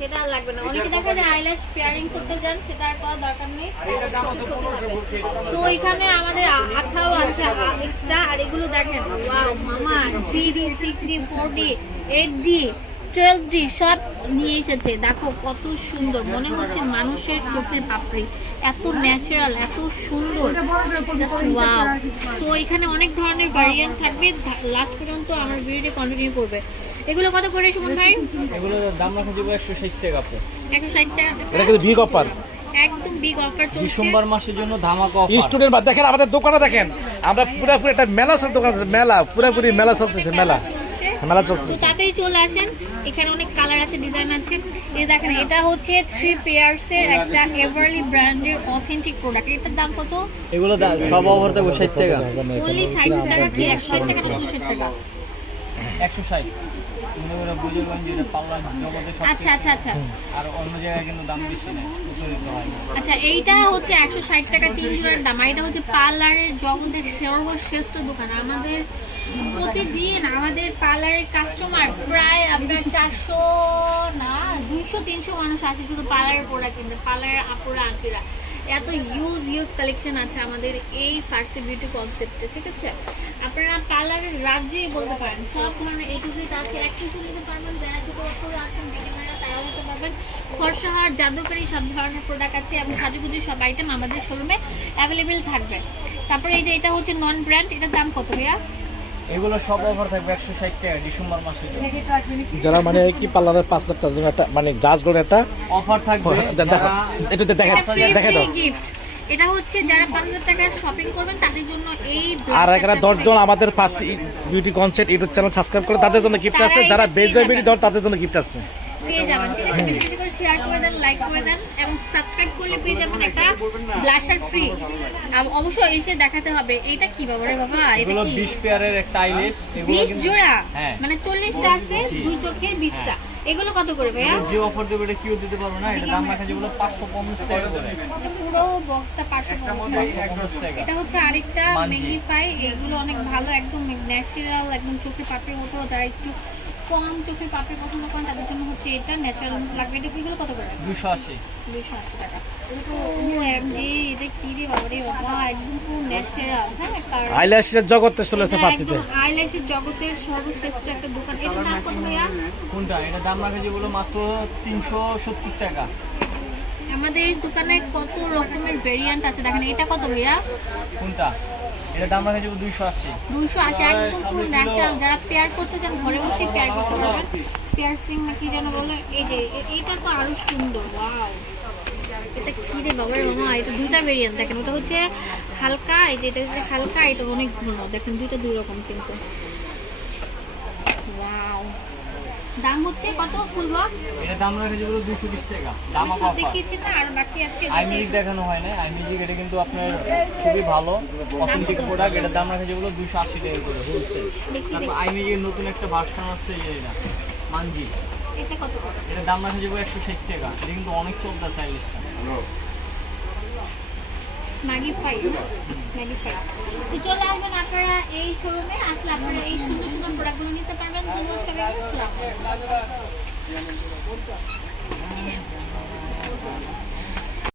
সেটা আর লাগবে না। অনেকে দেখা যায় আইল্যাশ পেয়ারিং করতে যান সেটা আর করার দরকার নেই। তো এখানে আমাদের আঠাও আছে এক্সট্রা আর এগুলো দেখেন ওয়াও মামা three D six D four D eight D twelve D সব নিয়ে এসেছে। দেখো কত সুন্দর। মনে হচ্ছে মানুষের চোখের পাপড়ি। এত ন্যাচারাল এত সুন্দর। ওয়াও তো এখানে অনেক ধরনের ভ্যারিয়েন্ট থাকবে। লাস্ট পর্যন্ত আমার ভিডিওটি কন্টিনিউ করবে। এগুলো কত করে সুমন ভাই? এগুলো দাম রাখা যাবে একশো ষাট টাকা একশো ষাট টাকা? এটা কিন্তু বিগ অফার একদম বিগ অফার চলছে। ডিসেম্বর মাসের জন্য ধামাকা অফার স্টুডেন্ট দেখেন আমাদের দোকানে দেখেন। আমরা পুরোপুরি একটা মেলা চলতে দোকান আছে, মেলা পুরোপুরি মেলা চলতেছে মেলা। মেলা তো চলতেছে তাতেই চলে আসেন। এখানে অনেক কালার আছে ডিজাইন আছে। এই দেখেন এটা হচ্ছে থ্রি পেয়ার্স এর একটা এভারলি ব্র্যান্ডের অথেন্টিক প্রোডাক্ট এটার দাম কত? এগুলো সব অফার থাকবে ষাট টাকা। অনলি ষাট টাকা কি একশো ষাট টাকা না ষাট টাকা। একশো ষাট। তুমি ওরা বুঝে গেলেন যে এটা জগতে আচ্ছা আচ্ছা আচ্ছা। আর অন্য জায়গায় কিন্তু দাম বেশি নেই উচ্চারিত হয় না। আচ্ছা এইটা হচ্ছে একশো ষাট টাকা তিন জোড়ার দাম আর এটা হচ্ছে পার্লারের জগতের সর্বশ্রেষ্ঠ দোকান। আমাদের প্রতিদিন আমাদের পার্লারের কাস্টমার প্রায় আপনার চারশো না দুইশো তিনশো মানুষ আছে শুধু পার্লারের প্রোডাক্ট কিনতে পার্লারের আপুরা আঁকিরা। এত ইউজ ইউজ কালেকশন আছে আমাদের এই ফার্সি বিউটি কনসেপ্টে ঠিক আছে? আপনারা পার্লারের রাজ্যেই বলতে পারেন। সব ধরনের টু জেড আছে এক কিছু নিতে পারবেন, যারা ছোট করে আছেন তারাও পারবেন। ফর্সাহার জাদুকারি, সব ধরনের প্রোডাক্ট আছে এবং সাজুগুজু সব আইটেম আমাদের শোরুমে অ্যাভেলেবেল থাকবে। তারপরে এই যে এটা হচ্ছে নন ব্র্যান্ড এটার দাম কত ভাইয়া? এগুলো সব অফার থাকবে একশো ষাট টাকা ডিসেম্বর মাসের যারা মানে কি পার্লারের পাঁচ হাজার টাকা একটা মানে জাজগুলো একটা অফার থাকবে দেখা যারা এটা দেখা দেখা দাও। এটা হচ্ছে যারা পাঁচ হাজার টাকার শপিং করবেন তাদের জন্য এই আর এখানে দশজন আমাদের beauty concept YouTube channel subscribe করে তাদের জন্য গিফট আছে। যারা বেজ বেবি বিউটি তাদের জন্য গিফট আছে। পেয়ে যাবেন। ঠিক আছে? বেশি বেশি করে শেয়ার করে দেন লাইক করে দেন এবং সাবস্ক্রাইব করলে পেয়ে যাবেন একটা ব্লাশার ফ্রি অবশ্যই এসে দেখাতে হবে। এটা কি বাবা রে বাবা? এটা কি? বিশ পেয়ারের একটা জোড়া? হ্যাঁ। মানে আছে দুই চোখের এগুলো কত করে ভাইয়া? যে অফার দেবে এটা কেউ দিতে পারবে না। এটা দাম রাখা যেগুলো পাঁচশো পঞ্চাশ টাকা করে। আচ্ছা, পুরো বক্সটা পাঁচশো পঞ্চাশ পাঁচশো পঞ্চাশ টাকা। এটা হচ্ছে আরেকটা। ম্যাগনিফাই এগুলো অনেক ভালো একদম ন্যাচারাল একদম চোখের পাপড়ির মতো যারা একটু কম চোখের পাপড়ি পছন্দ করেন তাদের জন্য হচ্ছে এটা ন্যাচারাল লাগবে। এটা এগুলো কত করে? দুশো আশি। দুইশো আশি টাকা। এটা কি রে বাবা রে? বাবা একদম পুরো ন্যাচারাল হ্যাঁ? আইল্যাশের জগতে চলে এসে ফার্সিতে আইল্যাশের জগতের সর্বশ্রেষ্ঠ একটা দোকান। এটার নাম কত ভাইয়া? কোনটা? এটা দাম রাখা যেগুলো মাত্র তিনশো সত্তর টাকা। আমাদের দোকানে কত রকমের ভেরিয়েন্ট আছে? দেখেন এটা কত ভাইয়া? কোনটা? এটা দাম রাখা যাবে দুইশো আশি। দুইশো আশি, একদম পুরো ন্যাচারাল যারা পেয়ার করতে চান, ঘরে বসে পেয়ার করতে পারবেন। পেয়ারসিং না কি যেন বলে? এই যে এইটা তো আরও সুন্দর ওয়াও এটা কি রে বাবা মামা এটা দুইটা ভেরিয়েন্ট দেখেন। ওটা হচ্ছে হালকা, এই যে এটা হচ্ছে হালকা, এটা অনেক ঘন দেখেন, দুইটা দুই রকম কিন্তু। ওয়াও দাম হচ্ছে কত ফুল বক্স? এটা দাম রাখা যেগুলো দুশো বিশ টাকা। দাম অফার। দেখিয়েছি না আর বাকি আছে আই মিউজিক দেখানো হয় না আই মিউজিক এটা কিন্তু আপনার খুবই ভালো। অথেন্টিক প্রোডাক্ট এটার দাম রাখা যেগুলো দুশো আশি টাকা করে হোলসেল তারপর আই মিউজিকের নতুন একটা ভার্সন আছে এই এটা মানজি। এটা কত এটার দাম রাখা যাবে একশো ষাট টাকা। এটা কিন্তু অনেক চলতেছে আইলিশটা ম্যাগি ফ্রাই না? ম্যাগি ফ্রাই তো চলে আসবেন আপনারা এই শোরুমে আসলে আপনারা এই সুন্দর সুন্দর প্রোডাক্টগুলো নিতে পারবেন। Thank you.